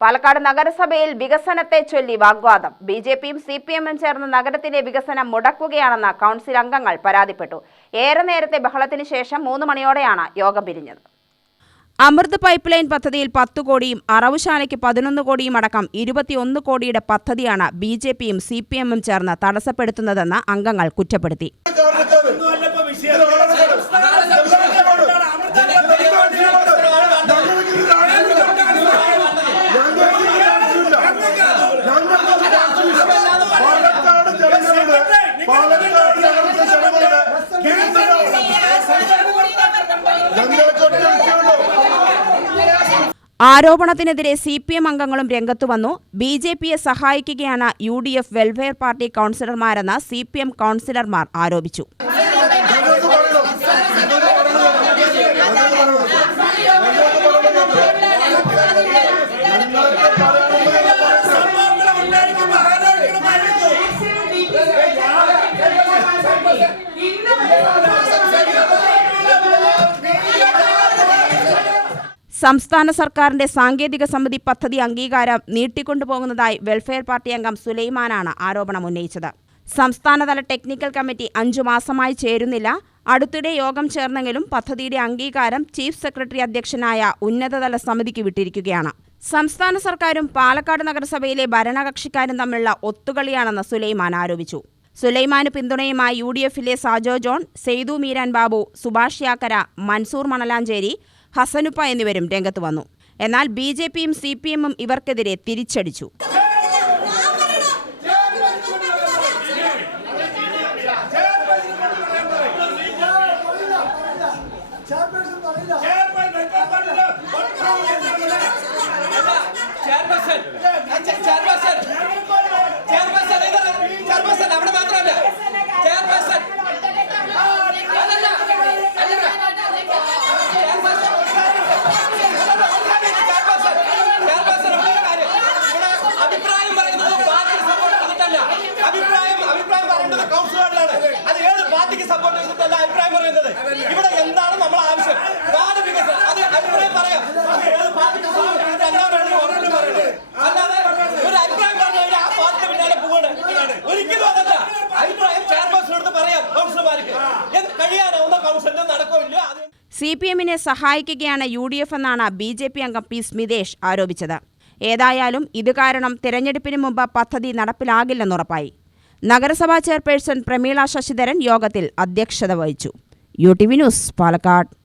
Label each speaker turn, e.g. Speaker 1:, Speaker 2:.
Speaker 1: പാലക്കാട് നഗരസഭയിൽ വികസനത്തെ ചൊല്ലി വാഗ്വാദം. ബി ജെ പിയും സി പി എമ്മും ചേർന്ന് നഗരത്തിലെ വികസനം മുടക്കുകയാണെന്ന് കൗൺസിൽ അംഗങ്ങൾ പരാതിപ്പെട്ടു. ഏറെ നേരത്തെ ബഹളത്തിന് ശേഷം മൂന്ന് മണിയോടെയാണ് യോഗം പിരിഞ്ഞത്. അമൃത് പൈപ്പ് ലൈൻ പദ്ധതിയിൽ പത്ത് കോടിയും അറവുശാലയ്ക്ക് പതിനൊന്ന് കോടിയും അടക്കം ഇരുപത്തിയൊന്ന് കോടിയുടെ പദ്ധതിയാണ് ബി ജെ പിയും സി പി എമ്മും ചേർന്ന് തടസ്സപ്പെടുത്തുന്നതെന്ന് അംഗങ്ങൾ കുറ്റപ്പെടുത്തി. ആരോപണത്തിനെതിരെ സി പി എം അംഗങ്ങളും രംഗത്തു വന്നു. ബി ജെ പിയെ സഹായിക്കുകയാണ് U D F welfare party കൗൺസിലർമാരെന്ന് C P M കൗൺസിലർമാർ ആരോപിച്ചു. സംസ്ഥാന സർക്കാരിന്റെ സാങ്കേതിക സമിതി പദ്ധതി അംഗീകാരം നീട്ടിക്കൊണ്ടുപോകുന്നതായി വെൽഫെയർ പാർട്ടി അംഗം സുലൈമാനാണ് ആരോപണം ഉന്നയിച്ചത്. സംസ്ഥാനതല ടെക്നിക്കൽ കമ്മിറ്റി അഞ്ചു മാസമായി ചേരുന്നില്ല. അടുത്തിടെ യോഗം ചേർന്നെങ്കിലും പദ്ധതിയുടെ അംഗീകാരം ചീഫ് സെക്രട്ടറി അധ്യക്ഷനായ ഉന്നതതല സമിതിക്ക് വിട്ടിരിക്കുകയാണ്. സംസ്ഥാന സർക്കാരും പാലക്കാട് നഗരസഭയിലെ ഭരണകക്ഷിക്കാരും തമ്മിലുള്ള ഒത്തുകളിയാണെന്ന് സുലൈമാൻ ആരോപിച്ചു. സുലൈമാന് പിന്തുണയുമായി യു ഡി എഫിലെ സാജോ ജോൺ സെയ്തു മീരാൻ ബാബു സുഭാഷ് യാക്കര മൻസൂർ മണലാഞ്ചേരി ഹസനുപ്പ എന്നിവരും രംഗത്ത് വന്നു എന്നാൽ ബി ജെ പിയും സി പി എമ്മും ഇവർക്കെതിരെ തിരിച്ചടിച്ചു
Speaker 2: ഇതല്ല ചെയർപേഴ്സൺ അവിടെ മാത്രമല്ല ചെയർപേഴ്സൺ അല്ലല്ല അല്ലല്ല ചെയർപേഴ്സൺ ചെയർപേഴ്സൺ ചെയർപേഴ്സൺ ഒരു കാര്യം ഇവിടെ അഭിപ്രായം പറയുന്നത് പാർട്ടി സപ്പോർട്ട് ചെയ്തിട്ടല്ല അഭിപ്രായം അഭിപ്രായം പറയുന്നത് കൗൺസിലറിലാണ് അത് ഏത് പാർട്ടിക്ക് സപ്പോർട്ട് ചെയ്തിട്ടല്ല അഭിപ്രായം പറയുന്നത്? ഇവിടെ എന്താണ് നമ്മൾ ആവശ്യം? നാട് വികസനം. അത് അഭിപ്രായം പറയാം. ഏത് പാർട്ടിക്ക് അല്ലാതെ ഒരു അഭിപ്രായം പറഞ്ഞു കഴിഞ്ഞാൽ ആ പാർട്ടി പിന്നാലെ പോവാണ്. ഒരിക്കലും അതല്ല. അഭിപ്രായം ചെയർപേഴ്സൺ പറയാം കൗൺസിലർമാർക്ക് എന്ത് കഴിയാനാവുന്ന കൗൺസിലിന് നടക്കില്ല
Speaker 1: സി പി എമ്മിനെ സഹായിക്കുകയാണ് യു ഡി എഫ് എന്നാണ് ബി ജെ പി അംഗം പി സ്മിതേഷ് ആരോപിച്ചത്. ഏതായാലും ഇത് കാരണം തിരഞ്ഞെടുപ്പിന് മുമ്പ് പദ്ധതി നടപ്പിലാകില്ലെന്നുറപ്പായി നഗരസഭാ ചെയർപേഴ്സൺ പ്രമീള ശശിധരൻ യോഗത്തിൽ അധ്യക്ഷത വഹിച്ചു. U T V news Palakkad.